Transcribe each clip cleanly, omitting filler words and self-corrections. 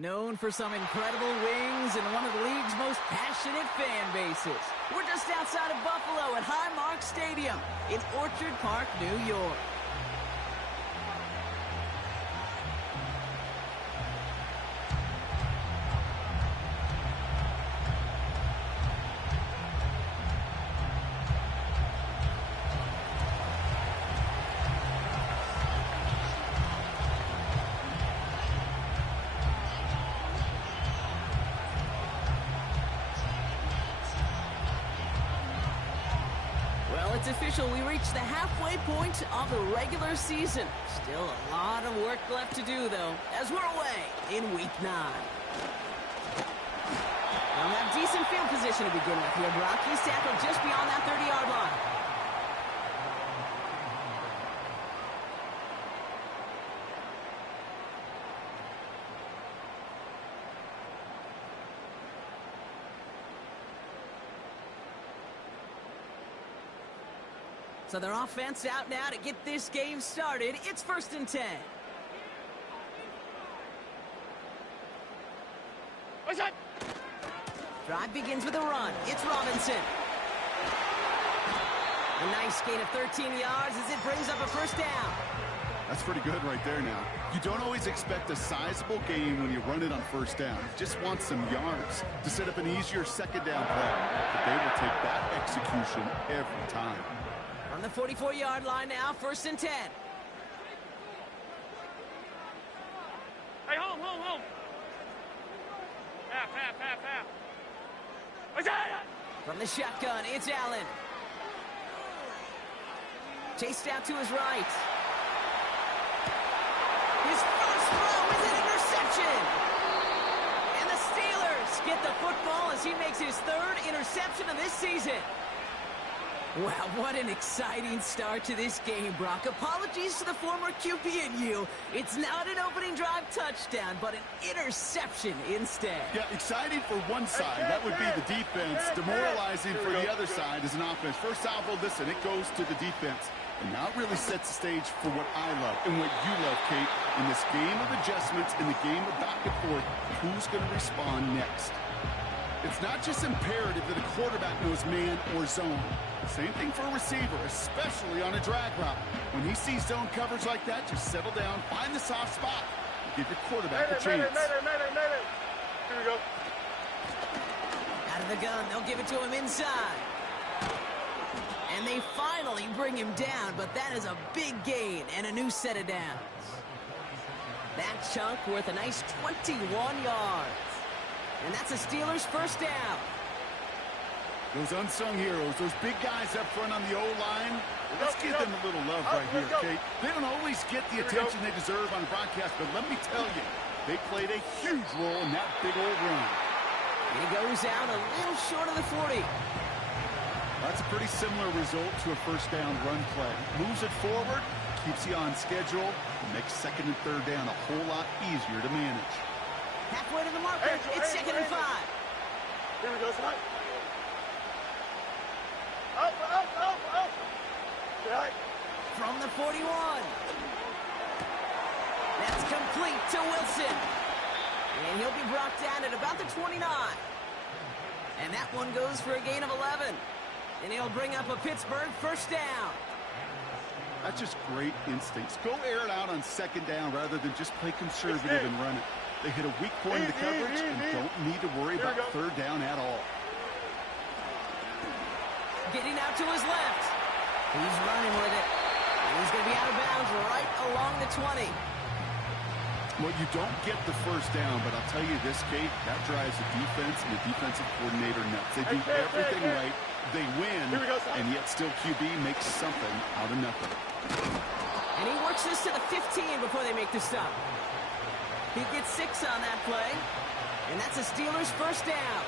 Known for some incredible wings and one of the league's most passionate fan bases. We're just outside of Buffalo at Highmark Stadium in Orchard Park, New York. It's official. We reached the halfway point of the regular season. Still a lot of work left to do, though, as we're away in Week 9. They'll have decent field position to begin with here, Brock. He's tackled just beyond that 30-yard line. So their offense out now to get this game started. It's 1st and 10. What's that? Drive begins with a run. It's Robinson. A nice gain of 13 yards as it brings up a 1st down. That's pretty good right there now. You don't always expect a sizable gain when you run it on 1st down. You just want some yards to set up an easier 2nd down play. But they will take that execution every time. On the 44-yard line now, 1st and 10. Hey, home. Half. What's that? From the shotgun, it's Allen. Chased out to his right. His first throw is an interception. And the Steelers get the football as he makes his 3rd interception of this season. Wow, what an exciting start to this game, Brock. Apologies to the former QB and you. It's not an opening drive touchdown, but an interception instead. Yeah, exciting for one side. That would be the defense. Demoralizing for the other side as an offense. First salvo, listen, it goes to the defense. And now it really sets the stage for what I love and what you love, Kate, in this game of adjustments, in the game of back and forth, who's going to respond next. It's not just imperative that a quarterback knows man or zone. Same thing for a receiver, especially on a drag route. When he sees zone coverage like that, just settle down, find the soft spot, and give your quarterback a chance. Mayday. Here we go. Out of the gun, they'll give it to him inside. And they finally bring him down, but that is a big gain and a new set of downs. That chunk worth a nice 21 yards. And that's the Steelers' 1st down. Those unsung heroes, those big guys up front on the O-line, let's give them a little love right here, Kate. They don't always get the attention they deserve on broadcast, but let me tell you, they played a huge role in that big old run. He goes out a little short of the 40. That's a pretty similar result to a 1st down run play. Moves it forward, keeps you on schedule, and makes 2nd and 3rd down a whole lot easier to manage. Halfway to the marker, it's 2nd and 5. Here we go, son. Up. Right. From the 41. That's complete to Wilson. And he'll be brought down at about the 29. And that one goes for a gain of 11. And he'll bring up a Pittsburgh 1st down. That's just great instincts. Go air it out on 2nd down rather than just play conservative and run it. They hit a weak point in the coverage and don't need to worry about 3rd down at all. Getting out to his left. He's running with it. And he's going to be out of bounds right along the 20. Well, you don't get the 1st down, but I'll tell you this, Kate, that drives the defense and the defensive coordinator nuts. They do everything right. They win, and yet still QB makes something out of nothing. And he works this to the 15 before they make the stop. He gets 6 on that play, and that's a Steelers' 1st down.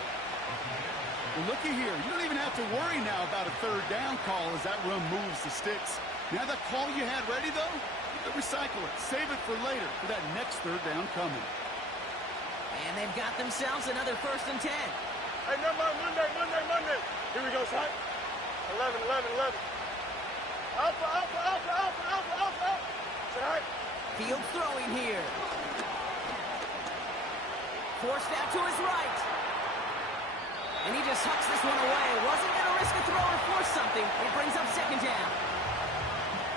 Well, looky here. You don't even have to worry now about a 3rd down call as that run moves the sticks. Now that call you had ready, though, you can recycle it. Save it for later for that next 3rd down coming. And they've got themselves another 1st and 10. Hey, Monday. Here we go, son. 11. Alpha. Tonight. Field throwing here. Forced out to his right. And he just hucks this one away. Wasn't going to risk a throw or force something. It brings up second down.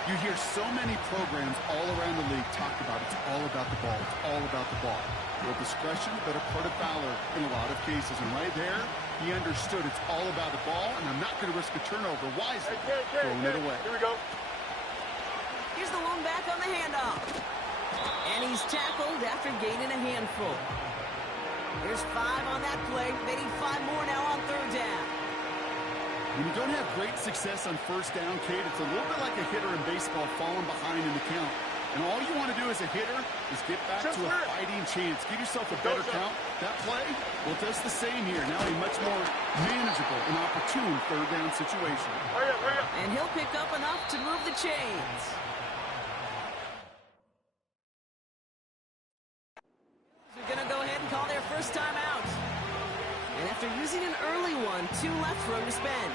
You hear so many programs all around the league talk about it's all about the ball. It's all about the ball. Well, discretion, the better part of valor in a lot of cases. And right there, he understood it's all about the ball, and I'm not going to risk a turnover. Wisely throwing it away. Here we go. Here's the lone back on the handoff. And he's tackled after gaining a handful. There's 5 on that play. They need 5 more now on third down. When you don't have great success on first down, Kate, it's a little bit like a hitter in baseball falling behind in the count. And all you want to do as a hitter is get back to a fighting chance. Give yourself a better count. That play, well, it does the same here. Now a much more manageable and opportune third down situation. Hurry up, hurry up. And he'll pick up enough to move the chains. They're going to go ahead and call their first time out. And after using an early one, 2 left for him to spend.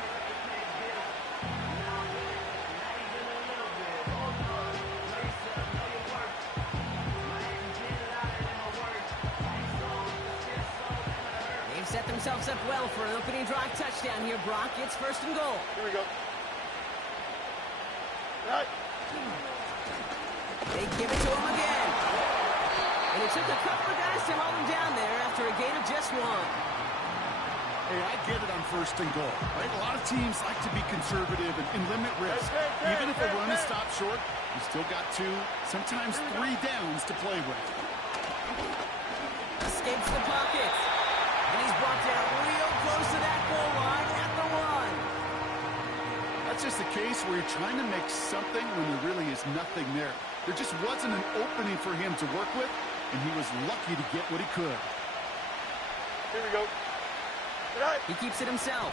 They've set themselves up well for an opening drive touchdown here, Brock. It's first and goal. Here we go. Right. They give it to him again. And it took a couple of guys to hold him down there after a gain of just 1. Hey, I get it on first and goal, right? A lot of teams like to be conservative and limit risk. Even if a run is stopped short, you still got 2, sometimes 3 downs to play with. Escapes the pocket. And he's brought down real close to that goal line at the 1. That's just a case where you're trying to make something when there really is nothing there. There just wasn't an opening for him to work with, and he was lucky to get what he could. Here we go. Right. He keeps it himself.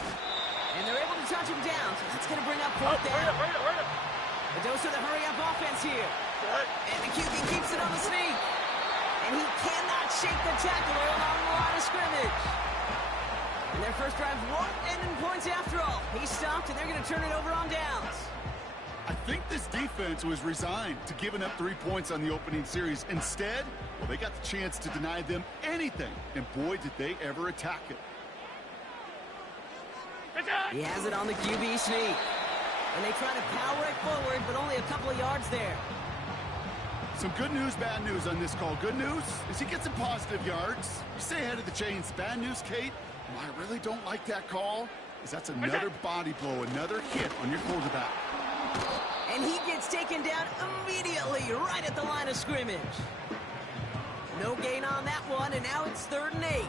And they're able to touch him down, so that's going to bring up fourth down. Hurry up, hurry up, hurry up. A dose of the hurry-up offense here. Right. And the QB keeps it on the sneak. And he cannot shake the tackler along the line of scrimmage. And their first drive won't end in points after all. He stopped, and they're going to turn it over on downs. I think this defense was resigned to giving up 3 points on the opening series. Instead, well, they got the chance to deny them anything. And boy, did they ever attack it. He has it on the QB sneak. And they try to power it forward, but only a couple of yards there. Some good news, bad news on this call. Good news is he gets some positive yards. You stay ahead of the chains. Bad news, Kate, well, I really don't like that call, is that's another body blow, another hit on your quarterback. And he gets taken down immediately right at the line of scrimmage. No gain on that one, and now it's 3rd and 8.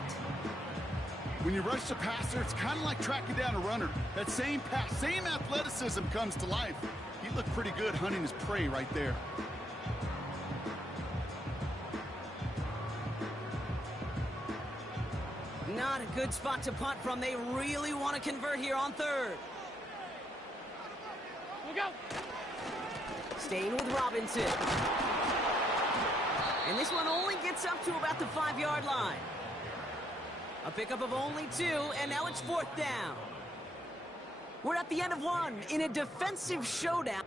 When you rush the passer, it's kind of like tracking down a runner. That same pass, same athleticism comes to life. He looked pretty good hunting his prey right there. Not a good spot to punt from. They really want to convert here on 3rd. We'll go. Staying with Robinson. And this one only gets up to about the 5-yard line. A pickup of only 2, and now it's 4th down. We're at the end of 1 in a defensive showdown.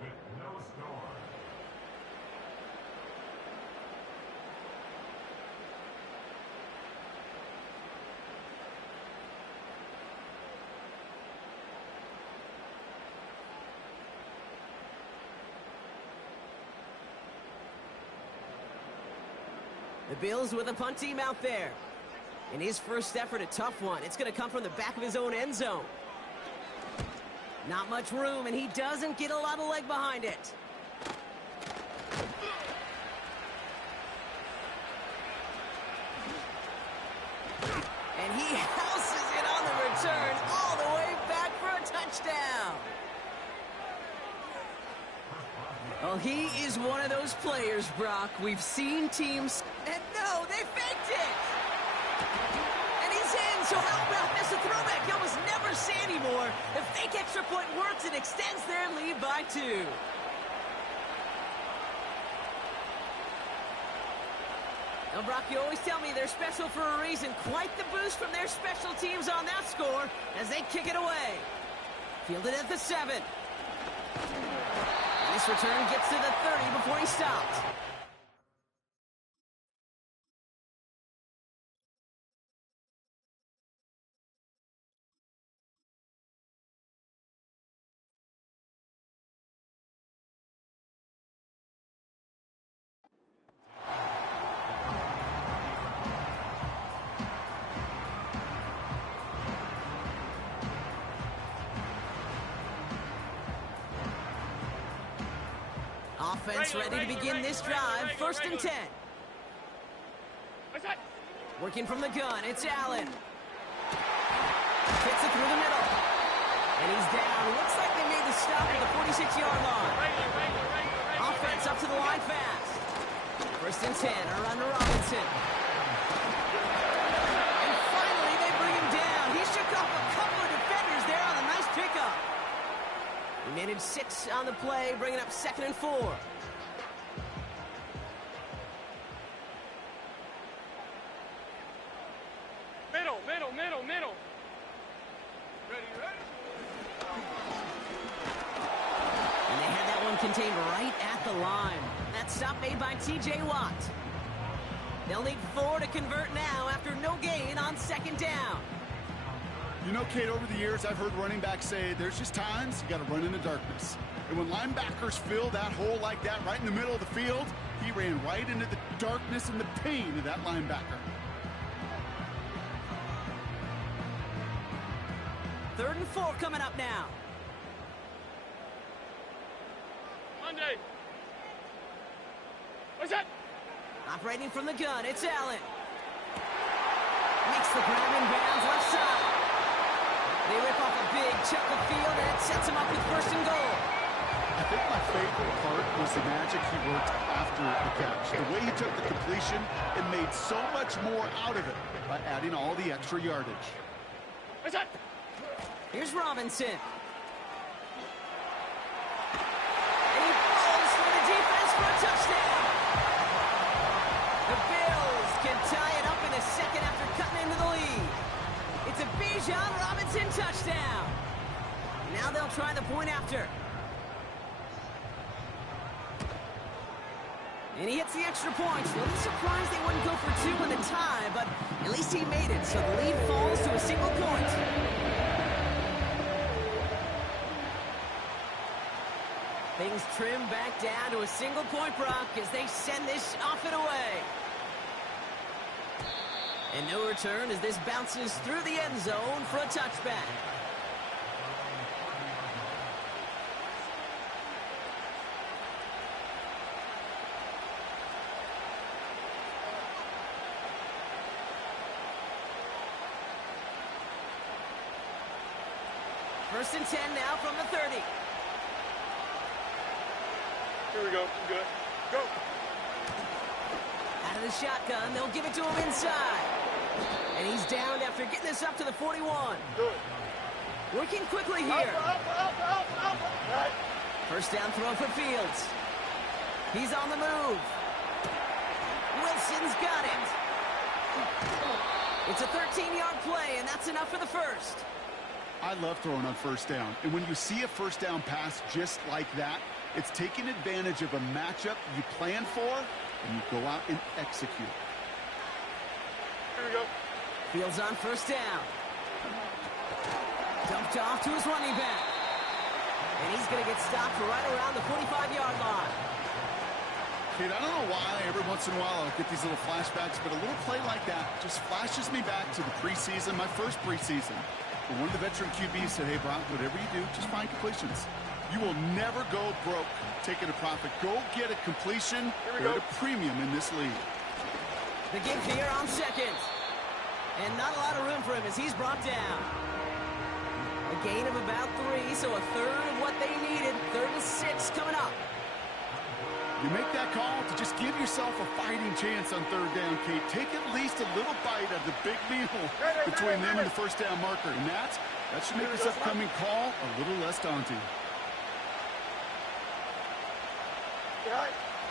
The Bills with a punt team out there. In his first effort, a tough one. It's going to come from the back of his own end zone. Not much room, and he doesn't get a lot of leg behind it. And he houses it on the return all the way back for a touchdown. Well, he is one of those players, Brock. We've seen teams... And no, they faked it! And he's in, so how about this? A throwback you almost never see anymore. The fake extra point works and extends their lead by 2. Now, Brock, you always tell me they're special for a reason. Quite the boost from their special teams on that score as they kick it away. Fielded at the 7. This return gets to the 30 before he stopped. Offense ready to begin this drive. First and 10. Working from the gun, it's Allen. Hits it through the middle. And he's down. Looks like they made the stop at the 46-yard line. Offense up to the line fast. First and 10, around to Robinson. And finally, they bring him down. He shook off a couple of defenders there on a nice pickup. He managed 6 on the play, bringing up 2nd and 4. Middle. Ready? And they had that one contained right at the line. That stop made by T.J. Watt. They'll need 4 to convert now after no gain on 2nd down. You know, Kate, over the years, I've heard running backs say there's just times you got to run in the darkness. And when linebackers fill that hole like that right in the middle of the field, he ran right into the darkness and the pain of that linebacker. 3rd and 4 coming up now. Monday. What's that? Operating from the gun, it's Allen. Makes the grab in bounds left side. They rip off a big chunk of field, and it sets him up with 1st and goal. I think my favorite part was the magic he worked after the catch. The way he took the completion and made so much more out of it by adding all the extra yardage. What's that? Here's Robinson. And he falls through the defense for a touchdown. The Bills can tie it up in a second after cutting into the lead. It's a Bijan Robinson touchdown. Now they'll try the point after. And he hits the extra point. A little surprised they wouldn't go for 2 in the tie, but at least he made it, so the lead falls to a single point. Things trim back down to a single point, Brock, as they send this off and away. And no return as this bounces through the end zone for a touchback. First and 10 now from the 30. Here we go. Good. Go. Out of the shotgun, they'll give it to him inside. And he's downed after getting this up to the 41. Good. Working quickly here. Alpha. Right. First down throw for Fields. He's on the move. Wilson's got it. It's a 13-yard play, and that's enough for the first. I love throwing on 1st down. And when you see a 1st down pass just like that, it's taking advantage of a matchup you plan for, and you go out and execute. Here we go. Fields on 1st down. Dumped off to his running back. And he's going to get stopped right around the 45-yard line. Kate, I don't know why every once in a while I'll get these little flashbacks, but a little play like that just flashes me back to the preseason, my first preseason. When one of the veteran QBs said, hey, Brock, whatever you do, just find completions. You will never go broke taking a profit. Go get a completion. They're at a premium in this league. The give here on 2nd. And not a lot of room for him as he's brought down. A gain of about 3, so a third of what they needed. 3rd and 6 coming up. You make that call to just give yourself a fighting chance on 3rd down, Kate. Take at least a little bite of the big meal between them and the 1st down marker. And that should make this upcoming call a little less daunting.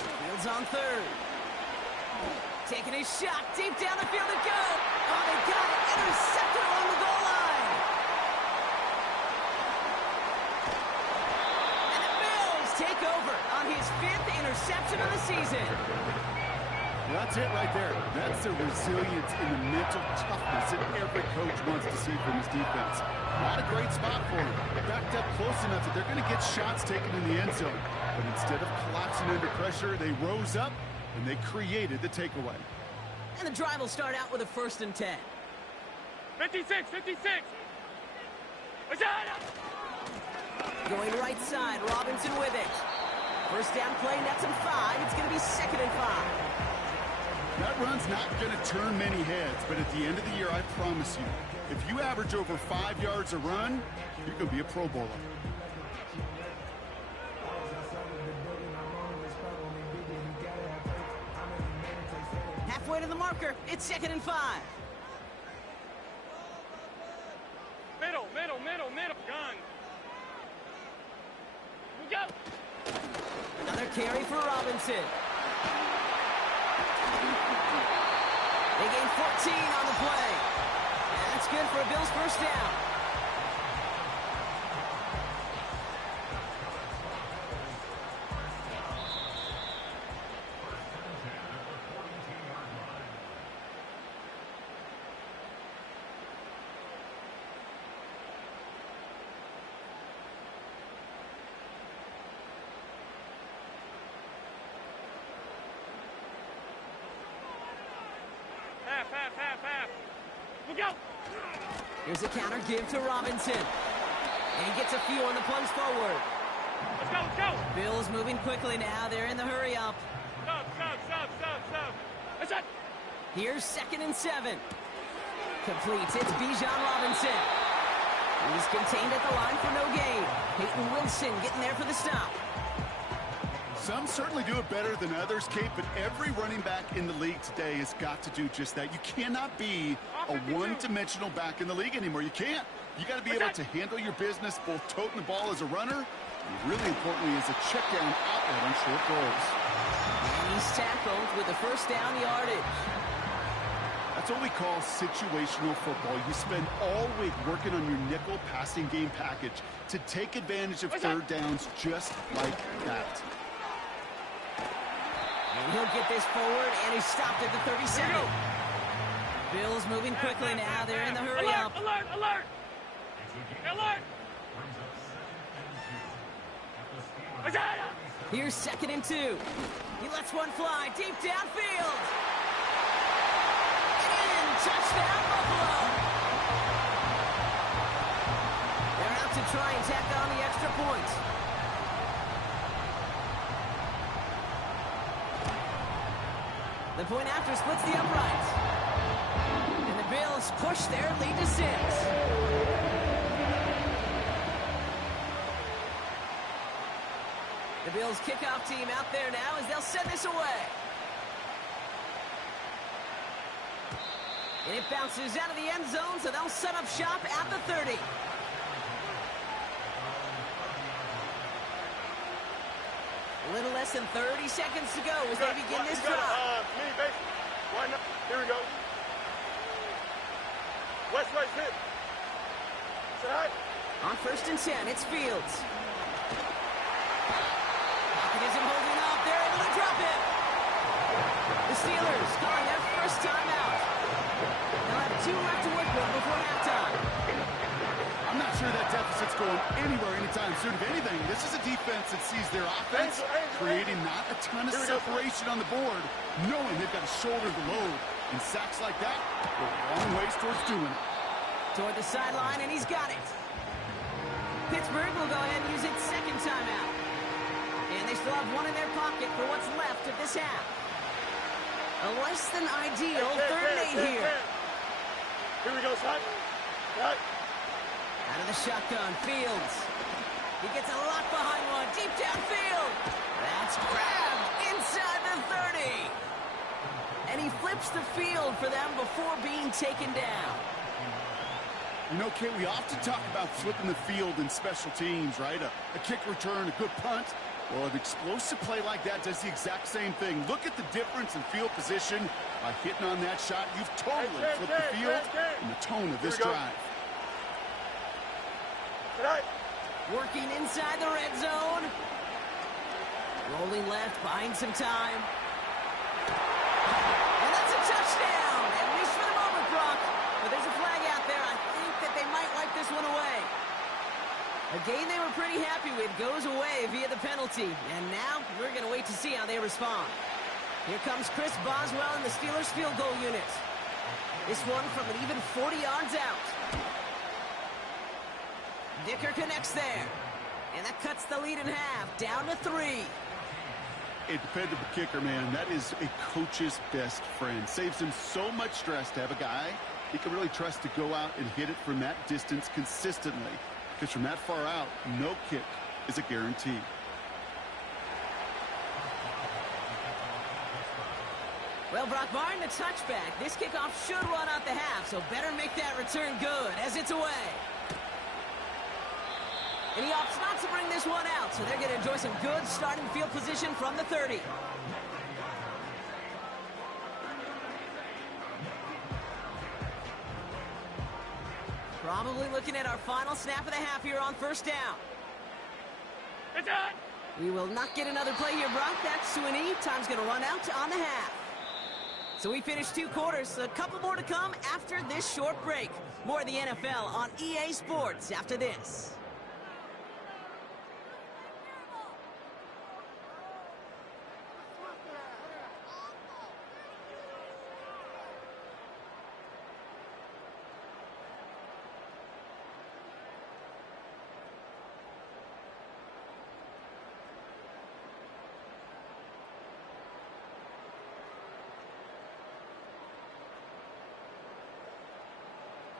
Fields on 3rd. Taking a shot deep down the field to go. Oh, they got it. Intercepted along the goal line. And the Bills take over on his 5th interception of the season. Well, that's it right there. That's the resilience and the mental toughness that every coach wants to see from his defense. Not a great spot for him. Backed up close enough that they're going to get shots taken in the end zone. But instead of collapsing under pressure, they rose up and they created the takeaway. And the drive will start out with a 1st and 10. 56. What's that? Going right side, Robinson with it. First down play, nets him 5. It's going to be 2nd and 5. That run's not going to turn many heads, but at the end of the year, I promise you, if you average over 5 yards a run, you're going to be a Pro Bowler. Halfway to the marker. It's 2nd and 5. Middle. Gun. We go. Another carry for Robinson. They gain 14 on the play. And that's good for a Bills first down. Half. We go. Here's a counter give to Robinson. And he gets a few on the plunge forward. Let's go. Bills moving quickly now. They're in the hurry up. Stop. That's it. Here's 2nd and 7. Completes. It's Bijan Robinson. He's contained at the line for no gain. Peyton Wilson getting there for the stop. Some certainly do it better than others, Kate, but every running back in the league today has got to do just that. You cannot be a one-dimensional back in the league anymore. You can't. You got to be able to handle your business, both toting the ball as a runner, and really importantly as a check-down outlet on short goals. And he's tackled with the first down yardage. That's what we call situational football. You spend all week working on your nickel passing game package to take advantage of third downs just like that. And he'll get this forward, and he's stopped at the 37. Bills moving quickly now. They're in the hurry up. Alert! Here's 2nd and 2. He lets one fly deep downfield. And in, touchdown Buffalo. They're out to try and tack on the extra point. The point after splits the uprights. And the Bills push their lead to 6. The Bills kickoff team out there now as they'll send this away. And it bounces out of the end zone, so they'll set up shop at the 30. A little less than 30 seconds to go as they begin this drive. Here we go. West right hit. Say hi. On 1st and 10, it's Fields. Pocket isn't holding up. They're able to drop it. The Steelers calling their first timeout. They'll have 2 left to work with before halftime. I'm not sure that deficit's going anywhere anytime soon. If anything, this is a defense that sees their offense creating not a ton of separation on the board, knowing they've got to shoulder the load. And sacks like that go a long ways towards doing it. Toward the sideline, and he's got it. Pittsburgh will go ahead and use its 2nd timeout. And they still have 1 in their pocket for what's left of this half. A less than ideal 3rd and 8 here. Here we go, son. Right. Out of the shotgun, Fields. He gets a lot behind one, deep downfield. That's grabbed inside the 30. And he flips the field for them before being taken down. You know, Kate, we often talk about flipping the field in special teams, right? A kick return, a good punt. Well, an explosive play like that does the exact same thing. Look at the difference in field position by hitting on that shot. You've totally flipped the field and the tone of this drive. Working inside the red zone. Rolling left, buying some time. And that's a touchdown, at least for the moment, Brock. But there's a flag out there. I think that they might wipe this one away. A game they were pretty happy with goes away via the penalty. And now we're going to wait to see how they respond. Here comes Chris Boswell in the Steelers field goal unit. This one from an even 40 yards out. Dicker connects there. And that cuts the lead in half, down to 3. A dependable kicker, man. That is a coach's best friend. Saves him so much stress to have a guy he can really trust to go out and hit it from that distance consistently. Because from that far out, no kick is a guarantee. Well, Brock, barring the touchback, this kickoff should run out the half, so better make that return good as it's away. And he opts not to bring this one out, so they're going to enjoy some good starting field position from the 30. Probably looking at our final snap of the half here on first down. It's on. We will not get another play here, Brock. That's to an E. Time's going to run out on the half. So we finished 2 quarters. A couple more to come after this short break. More of the NFL on EA Sports after this.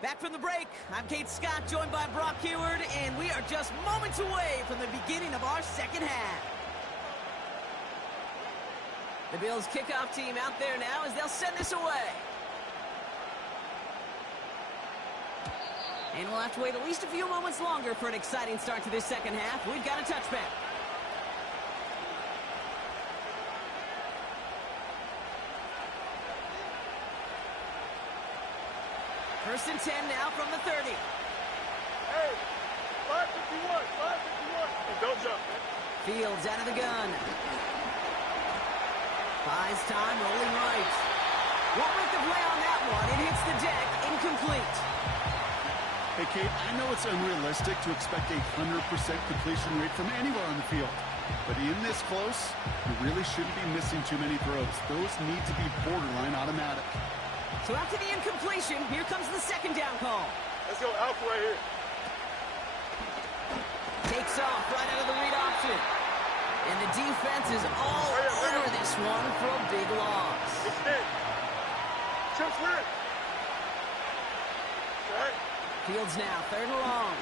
Back from the break, I'm Kate Scott, joined by Brock Huard, and we are just moments away from the beginning of our second half. The Bills kickoff team out there now as they'll send this away. And we'll have to wait at least a few moments longer for an exciting start to this second half. We've got a touchback. First and 10 now from the 30. Hey, 551, 551. And don't jump, man. Fields out of the gun. Buys time, rolling right. Won't make the play on that one. It hits the deck, incomplete. Hey, Kate, I know it's unrealistic to expect a 100% completion rate from anywhere on the field. But in this close, you really shouldn't be missing too many throws. Those need to be borderline automatic. So after the incompletion, here comes the second down call. Let's go alpha right here. Takes off right out of the read option. And the defense is all over this one for a big loss. Extend. Chip swing. All right. Fields now, 3rd and long.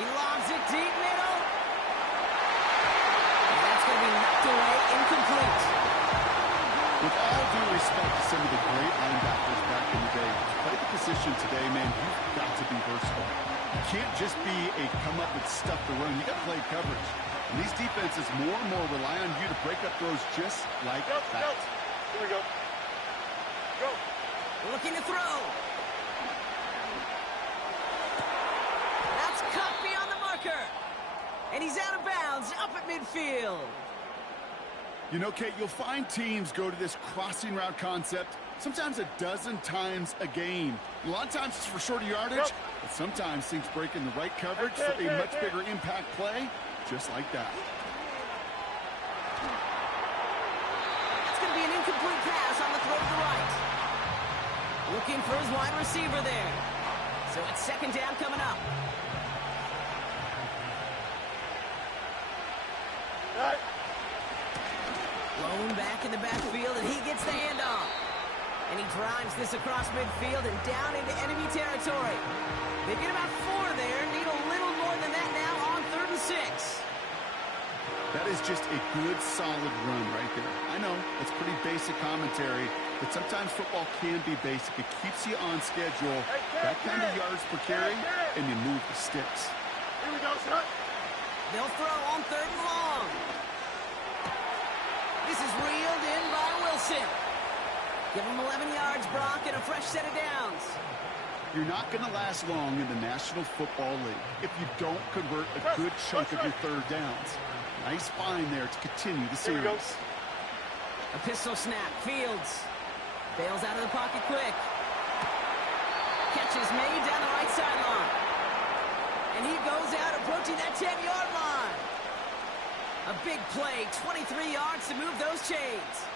He lobs it deep middle. And that's going to be knocked away, incomplete. With all due respect to some of the great linebackers back in the day, to play the position today, man, you've got to be versatile. You can't just be a come up and stuff the run. You got to play coverage. And these defenses more and more rely on you to break up throws just like that. Here we go. Go. Looking to throw. That's cut beyond the marker. And he's out of bounds, up at midfield. You know, Kate, you'll find teams go to this crossing route concept sometimes a dozen times a game. A lot of times it's for shorter yardage, but sometimes things break in the right coverage for a much bigger impact play, just like that. It's going to be an incomplete pass on the throw to the right. Looking for his wide receiver there. So it's second down coming up. All right. Blown back in the backfield, and he gets the handoff. And he drives this across midfield and down into enemy territory. They get about 4 there, need a little more than that now on 3rd and 6. That is just a good, solid run right there. I know, it's pretty basic commentary, but sometimes football can be basic. It keeps you on schedule, that kind of yards per carry, and you move the sticks. Here we go, son. They'll throw on 3rd and long. This is reeled in by Wilson. Give him 11 yards, Brock, and a fresh set of downs. You're not going to last long in the National Football League if you don't convert a good chunk of your 3rd downs. Nice find there to continue the series. A pistol snap. Fields bails out of the pocket quick. Catch is made down the right sideline. And he goes out approaching that 10-yard line. A big play, 23 yards to move those chains.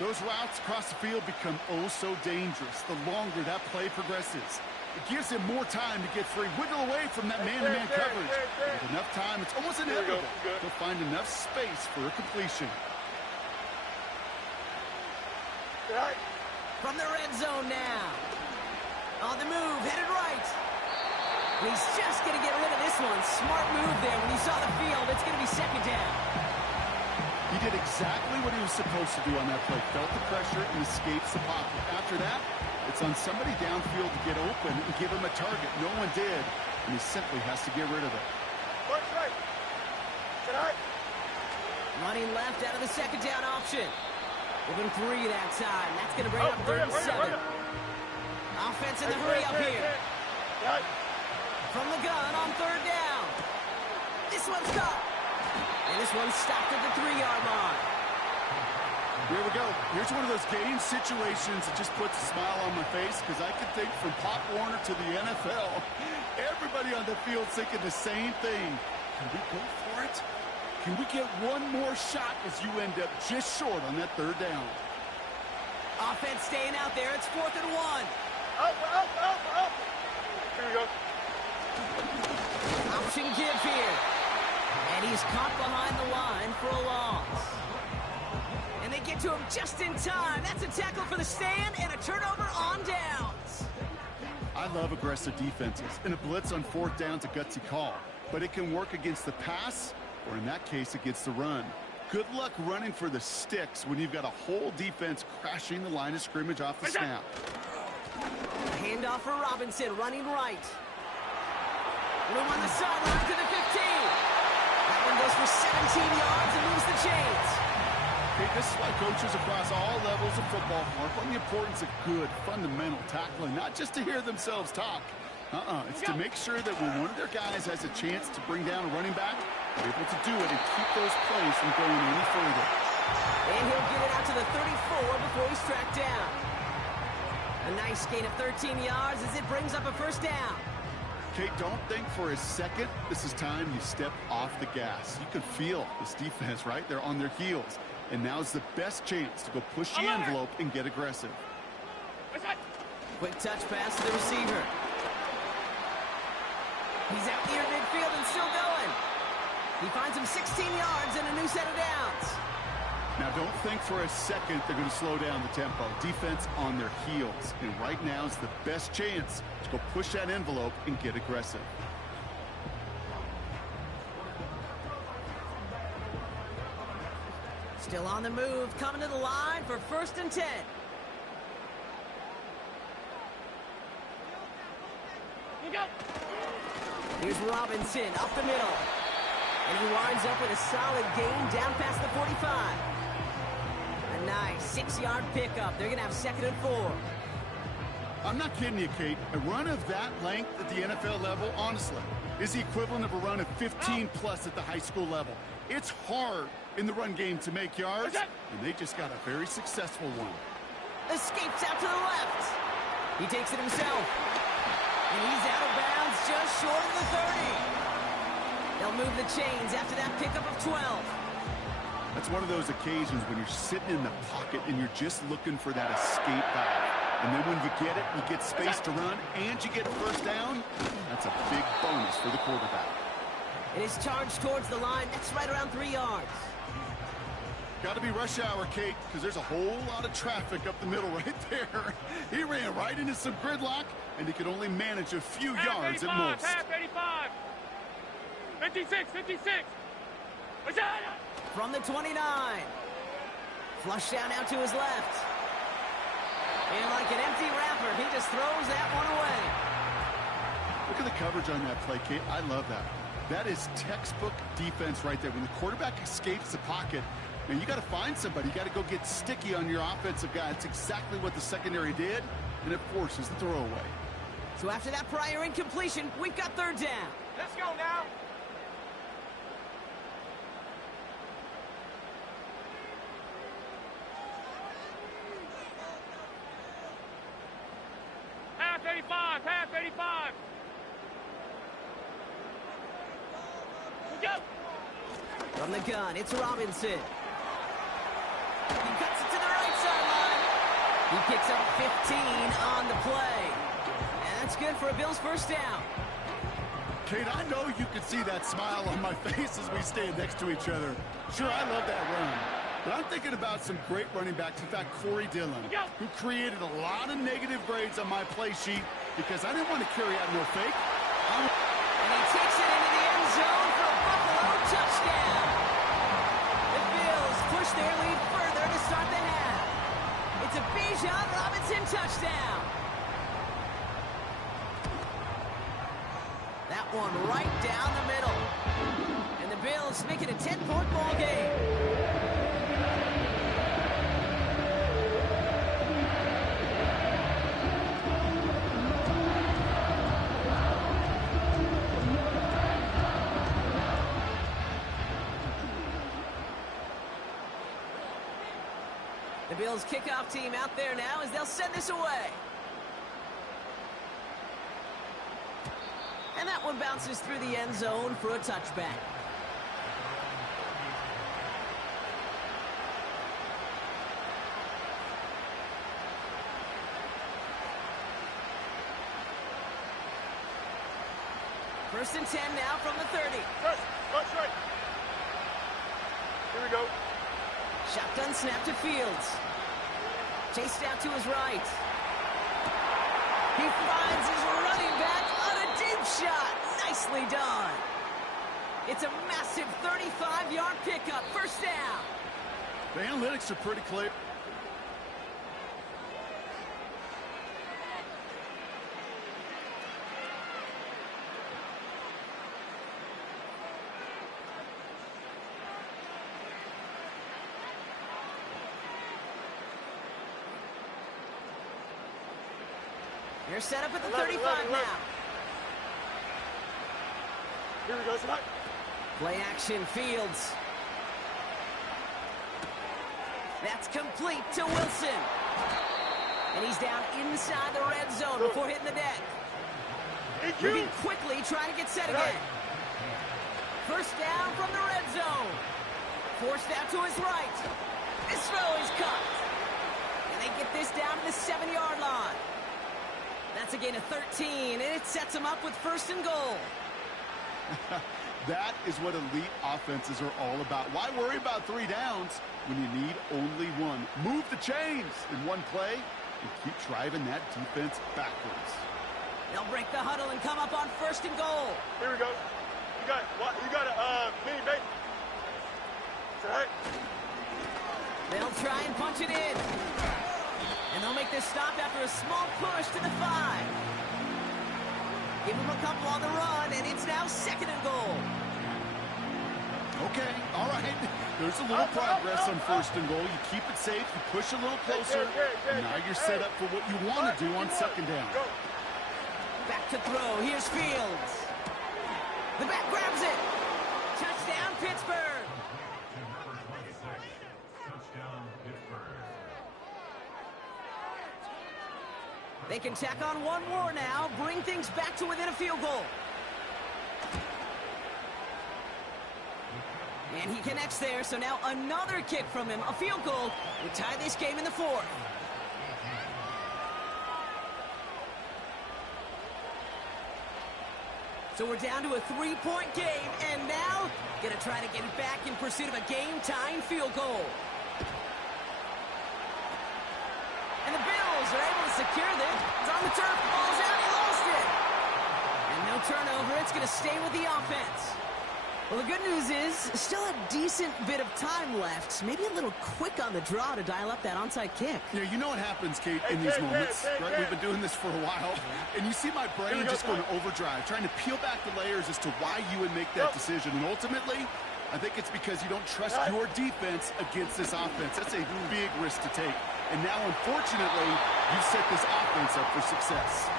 Those routes across the field become oh so dangerous the longer that play progresses. It gives him more time to get free, wiggle away from that man-to-man coverage. With enough time, it's almost inevitable. He'll find enough space for a completion. Right. From the red zone now. On the move, headed right. He's just going to get rid of this one. Smart move there. When he saw the field, it's going to be second down. He did exactly what he was supposed to do on that play. Felt the pressure and escapes the pocket. After that, it's on somebody downfield to get open and give him a target. No one did, and he simply has to get rid of it. March right. Tonight. Running left out of the second down option. Within 3 that time. That's going to bring up 37. Offense in the hurry up here. Right. From the gun on third down. This one's caught. And this one's stopped at the 3-yard line. Here we go. Here's one of those game situations that just puts a smile on my face because I can think from Pop Warner to the NFL, everybody on the field thinking the same thing. Can we go for it? Can we get one more shot as you end up just short on that third down? Offense staying out there. It's 4th and 1. Up. Here we go. Option give here. And he's caught behind the line for a loss. And they get to him just in time. That's a tackle for the stand and a turnover on downs. I love aggressive defenses, and a blitz on 4th down's a gutsy call. But it can work against the pass, or in that case, against the run. Good luck running for the sticks when you've got a whole defense crashing the line of scrimmage off the snap. Handoff for Robinson, running right. Room on the sideline to the 15. That one goes for 17 yards and moves the chains. Okay, this is why coaches across all levels of football harp on the importance of good, fundamental tackling, not just to hear themselves talk. It's to make sure that when one of their guys has a chance to bring down a running back, they're able to do it and keep those plays from going any further. And he'll get it out to the 34 before he's tracked down. A nice gain of 13 yards as it brings up a first down. Kate, don't think for a second this is time you step off the gas. You can feel this defense, right? They're on their heels. And now's the best chance to go push the envelope and get aggressive. Quick touch pass to the receiver. He's out near midfield and still going. He finds him 16 yards and a new set of downs. Now, don't think for a second they're going to slow down the tempo. Defense on their heels. And right now is the best chance to go push that envelope and get aggressive. Still on the move, coming to the line for 1st and 10. Here's Robinson up the middle. And he winds up with a solid gain down past the 45. A nice 6-yard pickup. They're going to have 2nd and 4. I'm not kidding you, Kate. A run of that length at the NFL level, honestly, is the equivalent of a run of 15-plus at the high school level. It's hard in the run game to make yards, and they just got a very successful one. Escapes out to the left. He takes it himself. And he's out of bounds just short of the 30. They'll move the chains after that pickup of 12. That's one of those occasions when you're sitting in the pocket and you're just looking for that escape valve. And then when you get it, you get space to run, and you get a first down. That's a big bonus for the quarterback. It is charged towards the line. That's right around 3 yards. Got to be rush hour, Kate, because there's a whole lot of traffic up the middle right there. He ran right into some gridlock, and he could only manage a few yards at most. Half 85. 56. From the 29. Flush down out to his left. And like an empty wrapper, he just throws that one away. Look at the coverage on that play, Kate. I love that. That is textbook defense right there. When the quarterback escapes the pocket, man, you got to find somebody. You got to go get sticky on your offensive guy. It's exactly what the secondary did, and it forces the throwaway. So after that prior incompletion, we've got 3rd down. Let's go now. Half 85. Go. From the gun, it's Robinson. He cuts it to the right sideline. He picks up 15 on the play. And that's good for a Bills first down. Kate, I know you can see that smile on my face as we stand next to each other. Sure, I love that run. But I'm thinking about some great running backs. In fact, Corey Dillon, who created a lot of negative grades on my play sheet because I didn't want to carry out no fake. And he takes it into the end zone for a Buffalo touchdown. The Bills push their lead further to start the half. It's a Bijan Robinson touchdown. That one right down the middle. And the Bills make it a 10-point ball game. The Bills kickoff team out there now as they'll send this away. And that one bounces through the end zone for a touchback. First and 10 now from the 30. Right. Here we go. Shotgun snap to Fields. Chased out to his right. He finds his running back on a deep shot. Nicely done. It's a massive 35-yard pickup. First down. The analytics are pretty clear. They're set up at the 35 now. Here we go, tonight. Play action, Fields. That's complete to Wilson. And he's down inside the red zone before hitting the deck. Moving quickly, trying to get set again. First down from the red zone. Forced out to his right. This throw is cut. And they get this down to the 7-yard line. That's a gain of 13, and it sets them up with first and goal. That is what elite offenses are all about. Why worry about 3 downs when you need only one? Move the chains in one play and keep driving that defense backwards. They'll break the huddle and come up on first and goal. Here we go. You got a mini bait. It's all right. They'll try and punch it in. And they'll make this stop after a small push to the 5. Give them a couple on the run, and it's now second and goal. Okay, all right. There's a little progress on first and goal. You keep it safe, you push a little closer, and now you're set up for what you want to do on second down. Back to throw. Here's Fields. The back grabs it. Touchdown, Pittsburgh. They can tack on one more now, bring things back to within a field goal. And he connects there, so now another kick from him, a field goal, would tie this game in the 4th. So we're down to a 3-point game, and now gonna try to get it back in pursuit of a game-tying field goal. And the Bills are able to secure this. It's on the turf, ball's out, he lost it. And no turnover, it's gonna stay with the offense. Well, the good news is, still a decent bit of time left. Maybe a little quick on the draw to dial up that onside kick. Yeah, you know what happens, Kate, in these moments, right? We've been doing this for a while, and you see my brain just going to overdrive, trying to peel back the layers as to why you would make that decision. And ultimately, I think it's because you don't trust your defense against this offense. That's a big risk to take. And now, unfortunately, you set this offense up for success.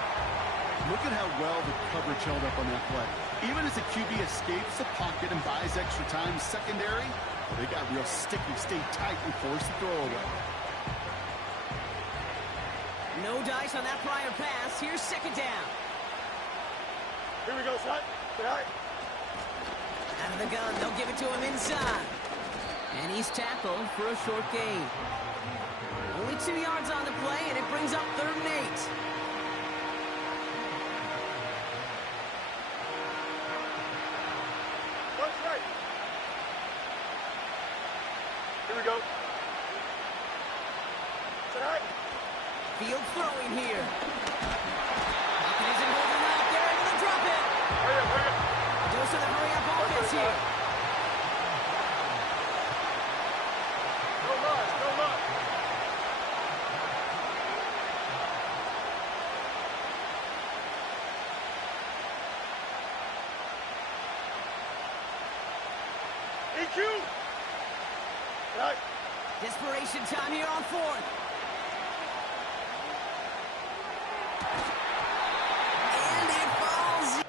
Look at how well the coverage held up on that play. Even as the QB escapes the pocket and buys extra time secondary, they got real sticky, stayed tight, and forced the throw away. No dice on that prior pass. Here's second down. Here we go, son. All right. Out of the gun, they'll give it to him inside. And he's tackled for a short gain. Only 2 yards on the play, and it brings up 3rd and 8. Here we go. Tonight. Field throwing here. Hopkins isn't holding up. They're able to drop it. Hurry up, hurry up. Dose of the hurry-up offense here. No rush, no rush. EQ. Right. Desperation time here on fourth. And it falls.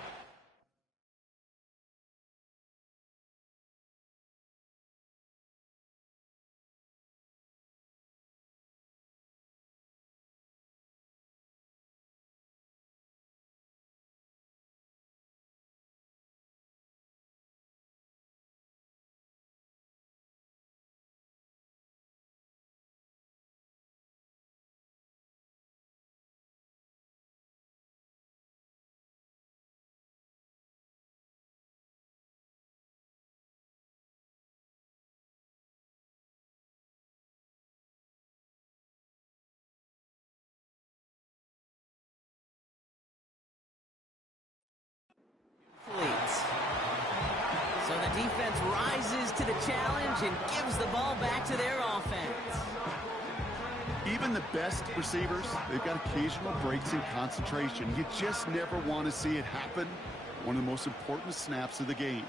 So the defense rises to the challenge and gives the ball back to their offense. Even the best receivers, they've got occasional breaks in concentration. You just never want to see it happen. One of the most important snaps of the game.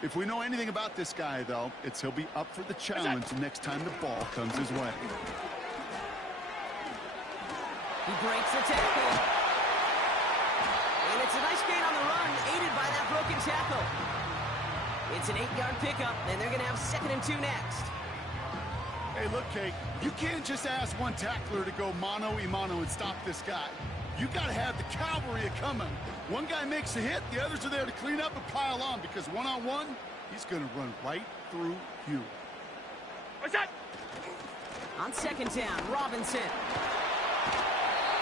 If we know anything about this guy, though, it's he'll be up for the challenge the next time the ball comes his way. He breaks the tackle. And it's a nice gain on the run, aided by that broken tackle. It's an 8-yard pickup, and they're going to have 2nd and 2 next. Hey, look, Kate, you can't just ask one tackler to go mano-a-mano and stop this guy. You got to have the cavalry coming. One guy makes a hit, the others are there to clean up and pile on, because one-on-one, he's going to run right through you. What's that? On 2nd down, Robinson.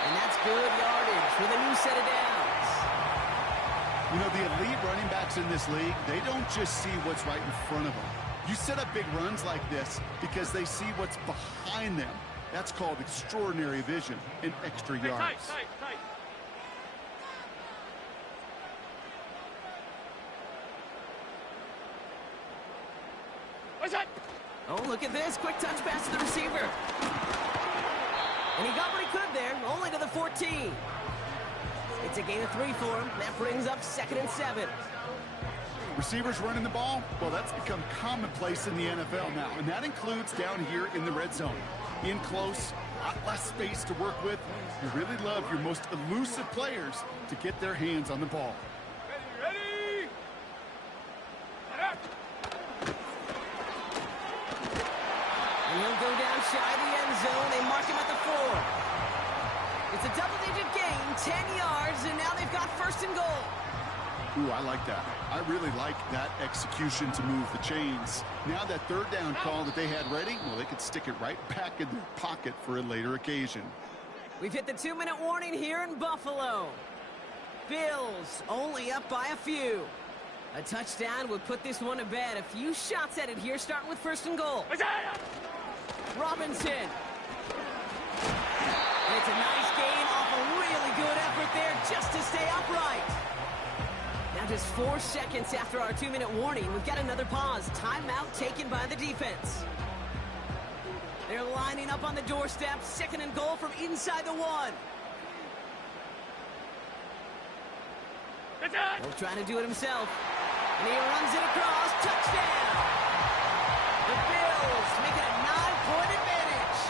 And that's good yardage for the new set of downs. You know, the elite running backs in this league, they don't just see what's right in front of them. You set up big runs like this because they see what's behind them. That's called extraordinary vision and extra yards. Tight. What's that? Oh, look at this. Quick touch pass to the receiver. And he got what he could there, only to the 14. It's a gain of 3 for him. That brings up 2nd and 7. Receivers running the ball, well, that's become commonplace in the NFL now, and that includes down here in the red zone. In close, a lot less space to work with. You really love your most elusive players to get their hands on the ball. Ready? And he'll go down shy of the end zone. They mark him at the 4. It's a double-digit gain, 10 yards, and now they've got 1st and goal. Ooh, I like that. I really like that execution to move the chains. Now that 3rd down call that they had ready, well, they could stick it right back in their pocket for a later occasion. We've hit the 2-minute warning here in Buffalo. Bills only up by a few. A touchdown would put this one to bed. A few shots at it here, starting with 1st and goal. Robinson. And it's a nice gain off a really good effort there just to stay upright. Now just 4 seconds after our 2-minute warning, we've got another pause. Timeout taken by the defense. They're lining up on the doorstep. 2nd and goal from inside the 1. He'll try to do it himself. And he runs it across. Touchdown! The Bills make it a 9-point advantage.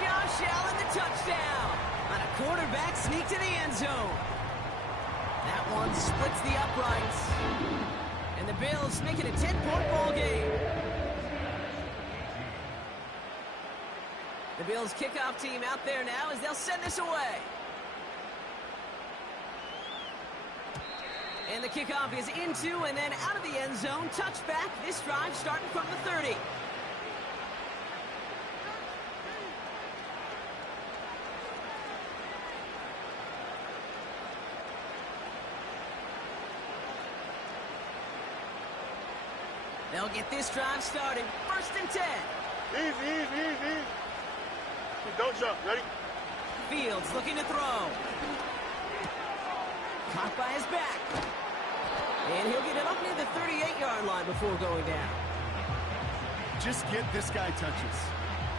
Josh Allen the touchdown on a quarterback sneak to the end zone. That one splits the uprights. And the Bills make it a 10-point ball game. The Bills kickoff team out there now as they'll send this away. And the kickoff is into and then out of the end zone. Touchback. This drive starting from the 30. They'll get this drive started. 1st and 10. Easy, easy, easy. Don't jump. Ready? Fields looking to throw. Caught by his back. And he'll get it up near the 38-yard line before going down. Just get this guy touches.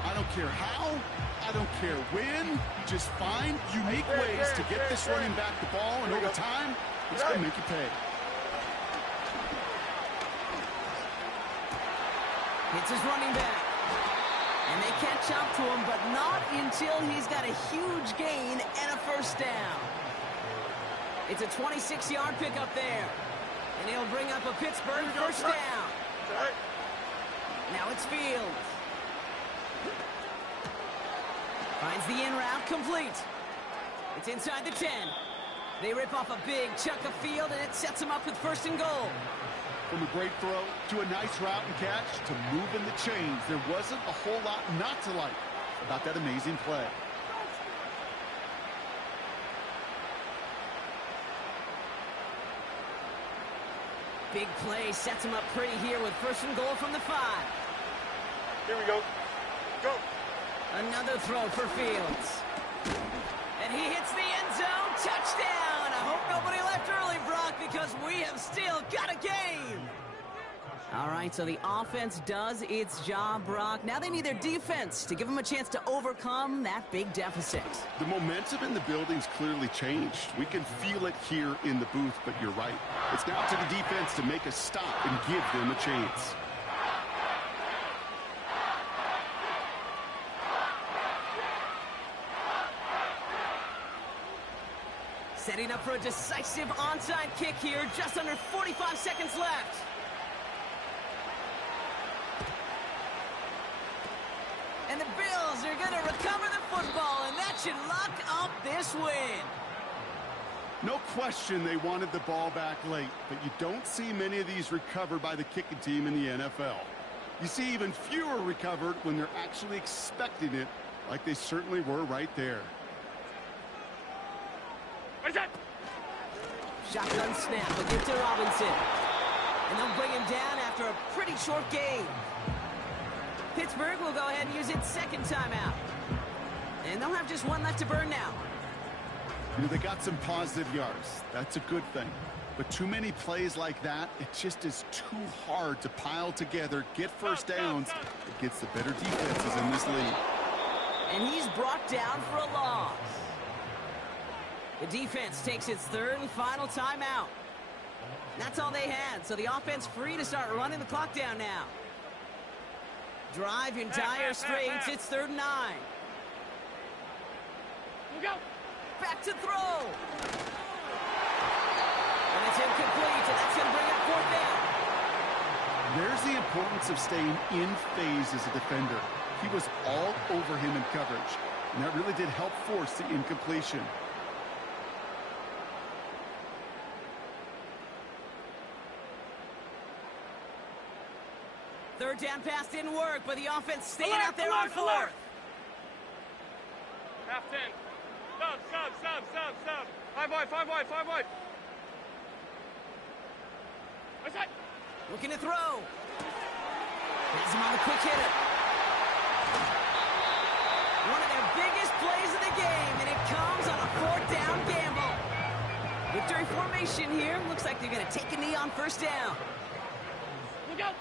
I don't care how, I don't care when. Just find unique ways to get this running back the ball, and over time, it's going to make you pay. Hits his running back. And they catch up to him, but not until he's got a huge gain and a first down. It's a 26-yard pickup there. And he'll bring up a Pittsburgh first down. Now it's Fields. Finds the in route complete. It's inside the 10. They rip off a big chunk of field, and it sets them up with first and goal. From a great throw to a nice route and catch to moving the chains, there wasn't a whole lot not to like about that amazing play. Big play sets him up pretty here with first and goal from the 5. Here we go. Go. Another throw for Fields. And he hits the end zone. Touchdown! I hope nobody left early, Brock, because we have still got a game. All right, so the offense does its job, Brock. Now they need their defense to give them a chance to overcome that big deficit. The momentum in the building's clearly changed. We can feel it here in the booth, but you're right. It's now to the defense to make a stop and give them a chance. Setting up for a decisive onside kick here, just under 45 seconds left. And the Bills are going to recover the football, and that should lock up this win. No question they wanted the ball back late, but you don't see many of these recovered by the kicking team in the NFL. You see even fewer recovered when they're actually expecting it, like they certainly were right there. Shotgun snap, will give to Robinson. And they'll bring him down after a pretty short game. Pittsburgh will go ahead and use its second timeout. And they'll have just one left to burn now. You know, they got some positive yards. That's a good thing. But too many plays like that, it just is too hard to pile together, get first downs against the better defenses in this league. And he's brought down for a loss. The defense takes its third and final timeout. That's all they had, so the offense free to start running the clock down now. Drive in dire straits, it's 3rd and 9. Go. Back to throw. And it's incomplete, and that's going to bring up 4th down. There's the importance of staying in phase as a defender. He was all over him in coverage, and that really did help force the incompletion. Third down pass didn't work, but the offense staying out there on 4th. Half 10. Sub. 5 wide. What's that? Looking to throw. Has him on the quick hitter. One of their biggest plays of the game, and it comes on a 4th down gamble. Victory formation here. Looks like they're going to take a knee on first down. Look out.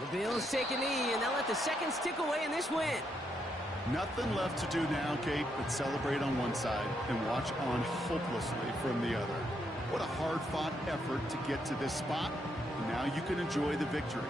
The Bills take a knee, and they'll let the seconds tick away in this win. Nothing left to do now, Kate, but celebrate on one side and watch on hopelessly from the other. What a hard-fought effort to get to this spot, and now you can enjoy the victory.